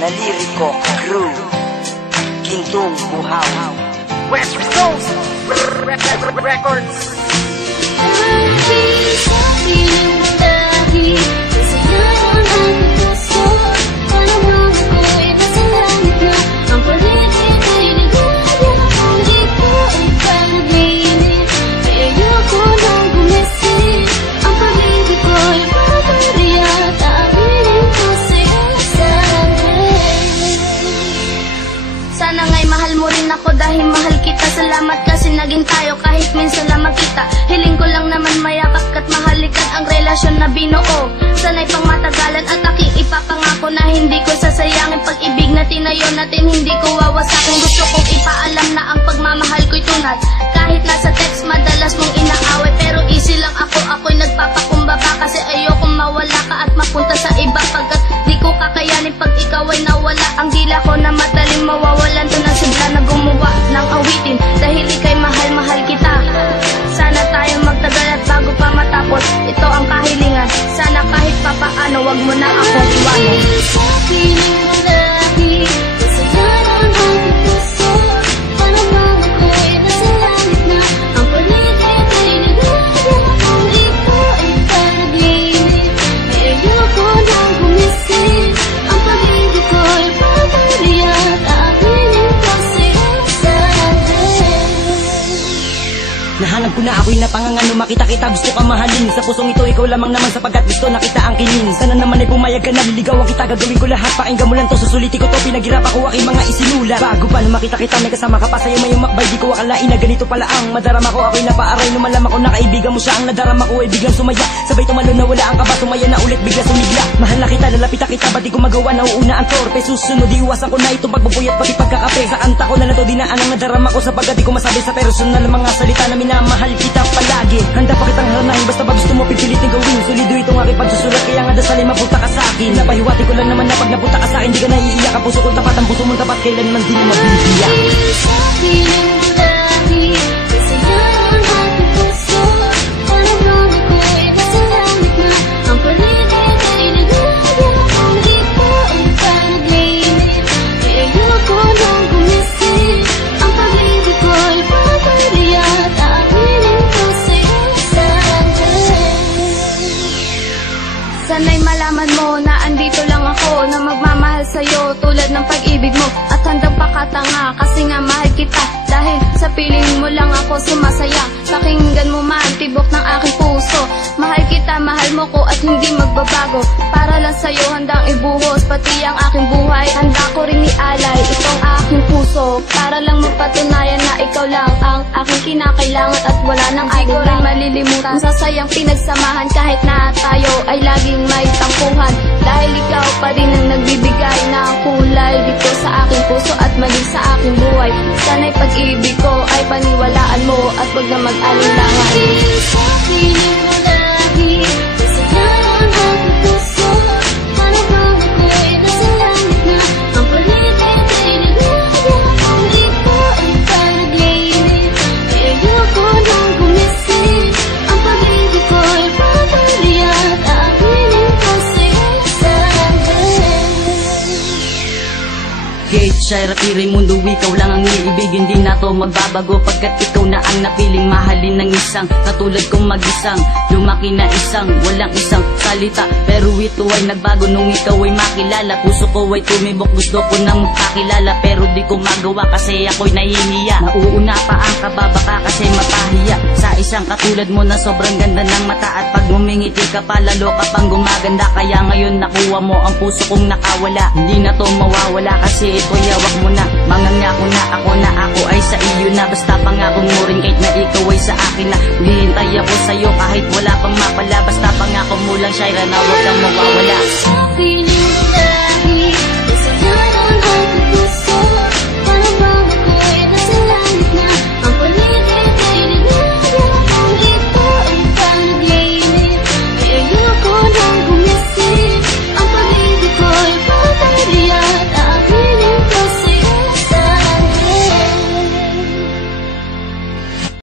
na liriko crew, Gintong Buhaw, West Coast Records. Sana nga'y mahal mo rin ako dahil mahal kita. Salamat kasi naging tayo kahit minsan lang magkita. Hiling ko lang naman mayakap ka't mahalikan ang relasyon na binuo. Sana'y pang matagalan at aking ipapangako na hindi ko sasayangin pag-ibig na tinayo natin, hindi ko wawasakin. Gusto kong ipaalam na ang pagmamahal ko'y tunay. Kahit nasa text madalas mong inaaway, pero easy lang ako'y nagpapakumbaba kasi ayokong mawala ka at mapunta sa iba. Pagkat di ko kakayanin pag ikaw ay nawala. Ang dila ko na madaling mawawalan to ng sigla na gumawa ng awitin dahil ika'y mahal kita. Sana tayo magtagal at bago pa matapos ito ang kahilingan. Sana kahit papaano wag mo na ako iwanan. Nahanap ko na ako'y napangangano, makita kita gusto ka mahalin. Sa pusong ito ikaw lamang naman sapagkat gusto na kita ang kinin. Sana naman ay pumayag ka na, liligawan kita, gagawin ko lahat. Pakinggan mo lang to, susuliti ko to, pinaghirapan ko aking mga isinulat. Bago pa na makita kita, may kasama ka pa sa'yo may umakbay. Di ko akalain na ganito pala ang madarama ko. Ako'y napaaray, numalam ako na kaibigan mo siya. Ang nadarama ko ay biglang sumaya, sabay tumalon na wala ang kaba. Sumaya na ulit, bigla sumigla. Mahal na kita, lalapit kita, ba't di ko magawa na uuna ang torpe. Susunod, iwasan ko na itong pagpupuyat pati pagkakape. Sa kanta ko na lang to, dinaan ang nadarama ko sapagkat di ko masabi sa personal na mga salita na minamahal kita palagi. Handa pa kitang haranahin basta ba gusto mo pipilitin gawin. Solido itong aking pagsusulat kaya nga dasalin mapunta ka sa akin. Napahiwati ko lang naman na pag napunta ka sa akin di ka naiiyak. Ang puso kong tapat, ang puso mong tapat, kailanman di mo mabibiyak. Sana'y malaman mo na andito lang ako, na magmamahal sa'yo tulad ng pag-ibig mo. At handang pakatanga kasi nga mahal kita, dahil sa piling mo lang ako sumasaya. Pakinggan mo man tibok ng aking puso, mahal kita, mahal mo ko at hindi magbabago. Para lang sa'yo handang ibuhos pati ang aking buhay. Handa ko rin ialay itong aking puso, para lang magpatunayan na ikaw lang ang aking kinakailangan at wala nang aking rin malilimutan. Sa sayang pinagsamahan kahit na tayo ay laging may tampuhan, dahil ikaw pa rin ang nagbibigay ng kulay dito sa aking puso at maging sa aking buhay. Sana'y pag-ibig ko ay paniwalaan mo at wag na mag-alinlangan. Kate, Shira, Raimundo, ikaw lang ang iibigin. Di na to magbabago pagkat ikaw na ang napiling mahalin ng isang katulad kong mag-isang lumaki na isang walang isang salita. Pero ito ay nagbago nung ikaw ay makilala. Puso ko ay tumibok, gusto ko nang magpakilala, pero di ko magawa kasi ako'y nahihiya. Nauuna pa ang kababaka kasi mapahiya sa isang katulad mo na sobrang ganda ng mata. At pag ngumingiti ka pa lalo ka pang gumaganda. Kaya ngayon nakuha mo ang puso kong nakawala. Hindi na to mawawala kasi ito'y hawak mo na. Mangangako na ako ay sa iyo na. Basta pangako mo rin kahit na ikaw ay sa akin na. Maghihintay ako sa'yo kahit wala pang mapala. Basta pangako mo lang, Shira, na huwag kang mawawala.